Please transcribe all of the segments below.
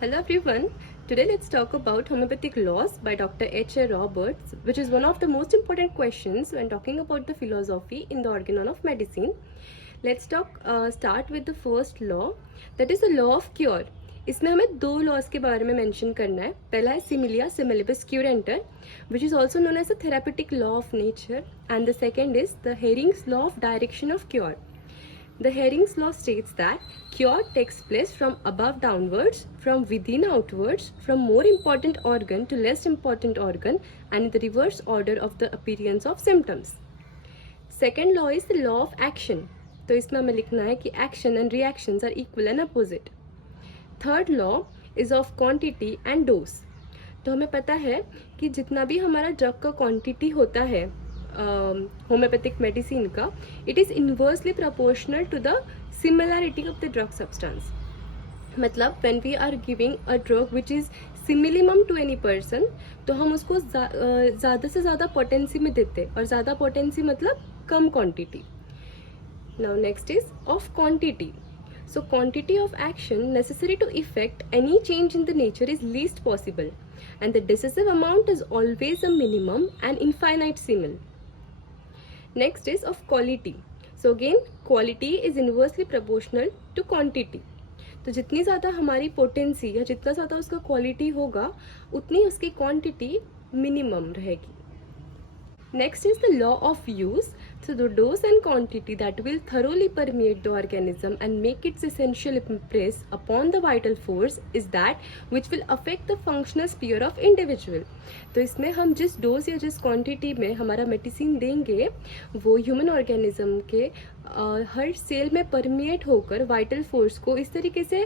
Hello everyone. Today let's talk about homeopathic laws by Dr. H.A. Roberts, which is one of the most important questions when talking about the philosophy in the organon of medicine. Let's start with the first law, that is the law of cure. इसमें हमें दो laws के बारे में mention करना है. पहला है similia सिमिलिबस क्यूरेंटर, which is also known as the therapeutic law of nature, and the second is the Hering's law of direction of cure. The Hering's law states that cure takes place from above downwards, from within outwards, from more important organ to less important organ, and in the reverse order of the appearance of symptoms. Second law is the law of action. तो इसमें हमें लिखना है कि action and reactions are equal and opposite. Third law is of quantity and dose. तो हमें पता है कि जितना भी हमारा ड्रग का क्वांटिटी होता है होम्योपैथिक मेडिसिन का, it is inversely proportional to the similarity of the drug substance. मतलब when we are giving a drug which is simillimum to any person, तो हम उसको ज़्यादा से ज़्यादा पोटेंसी में देते, और ज़्यादा पोटेंसी मतलब कम quantity. Now next is of quantity. So quantity of action necessary to effect any change in the nature is least possible, and the decisive amount is always a minimum and infinite simile. Next is of quality. So again quality is inversely proportional to quantity. तो जितनी ज़्यादा हमारी potency या जितना ज़्यादा उसका quality होगा, उतनी उसकी क्वांटिटी मिनिमम रहेगी. Next is the law of use. So the dose and quantity that will thoroughly permeate the organism and make its essential impress upon the vital force is that which will affect the functional sphere of individual. तो इसमें हम जिस dose या जिस quantity में हमारा medicine देंगे, वो ह्यूमन ऑर्गेनिज्म के हर सेल में परमिएट होकर वाइटल फोर्स को इस तरीके से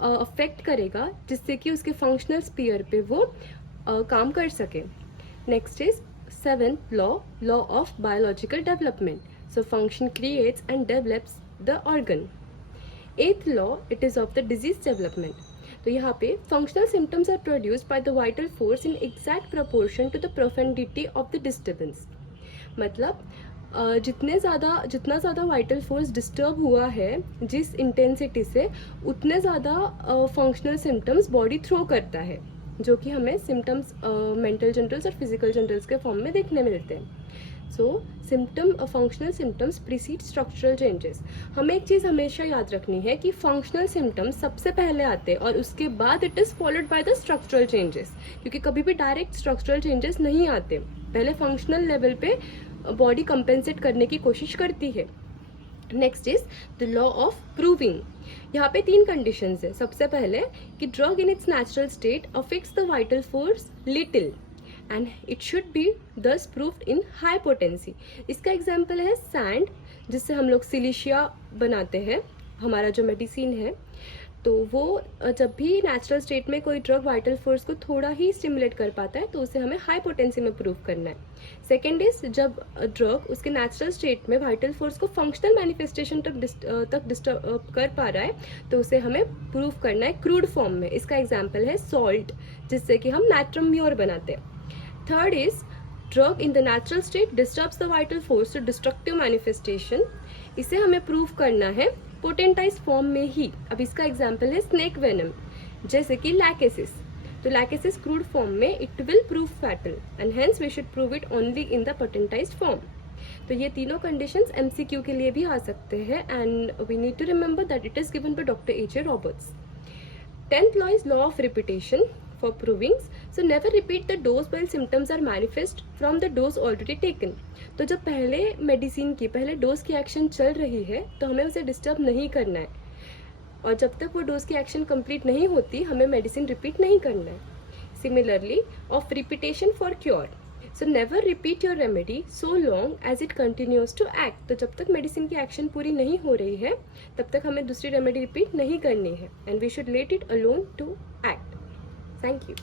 अफेक्ट करेगा जिससे कि उसके फंक्शनल स्पीयर पे वो काम कर सके. Next is seventh law of biological development. So function creates and develops the organ. Eighth law, it is of the disease development. तो यहाँ पे functional symptoms are produced by the vital force in exact proportion to the profundity of the disturbance. मतलब जितना ज़्यादा vital force disturb हुआ है जिस intensity से, उतने ज़्यादा फंक्शनल सिम्टम्स बॉडी थ्रो करता है, जो कि हमें सिम्टम्स मेंटल जनरल्स और फिजिकल जनरल्स के फॉर्म में देखने मिलते हैं. So functional symptoms preceded structural changes. हमें एक चीज़ हमेशा याद रखनी है कि फंक्शनल सिम्टम्स सबसे पहले आते हैं और उसके बाद it is followed by the structural changes, क्योंकि कभी भी डायरेक्ट स्ट्रक्चरल चेंजेस नहीं आते. पहले फंक्शनल लेवल पे बॉडी कंपेंसेट करने की कोशिश करती है. Next is the law of proving. यहाँ पे तीन कंडीशंस है. सबसे पहले कि drug in its natural state affects the vital force little and it should be दस प्रूव्ड इन हाई पोटेंसी. इसका एग्जांपल है सैंड, जिससे हम लोग सिलिशिया बनाते हैं. हमारा जो मेडिसिन है, तो वो जब भी नेचुरल स्टेट में कोई ड्रग वाइटल फोर्स को थोड़ा ही स्टिमुलेट कर पाता है, तो उसे हमें हाई पोटेंसी में प्रूव करना है. सेकेंड इज जब ड्रग उसके नेचुरल स्टेट में वाइटल फोर्स को फंक्शनल मैनिफेस्टेशन तक डिस्टर्ब कर पा रहा है, तो उसे हमें प्रूव करना है क्रूड फॉर्म में. इसका एग्जाम्पल है सॉल्ट, जिससे कि हम नाइट्रम म्योर बनाते हैं. Third is drug in the natural state disturbs the vital force to destructive manifestation. इसे हमें प्रूव करना है पोटेंटाइज फॉर्म में ही. अब इसका एग्जाम्पल है स्नेक वेनम, जैसे कि लैकेसिस. तो लैकेसिस क्रूड फॉर्म में it will prove fatal and hence we should prove it only in the potentise form. तो ये तीनों कंडीशंस एमसीक्यू के लिए भी आ सकते हैं, and we need to remember that it is given by doctor H A Roberts. 10th law is law of repetition for provings. So never repeat the dose while symptoms are manifest from the dose already taken. तो जब पहले dose की action चल रही है, तो हमें उसे डिस्टर्ब नहीं करना है, और जब तक वो डोज की एक्शन कंप्लीट नहीं होती, हमें मेडिसिन रिपीट नहीं करना है. Similarly of repetition for cure. So never repeat your remedy so long as it continues to act. तो जब तक मेडिसिन की एक्शन पूरी नहीं हो रही है, तब तक हमें दूसरी रेमेडी रिपीट नहीं करनी है, and we should let it alone to act. Thank you.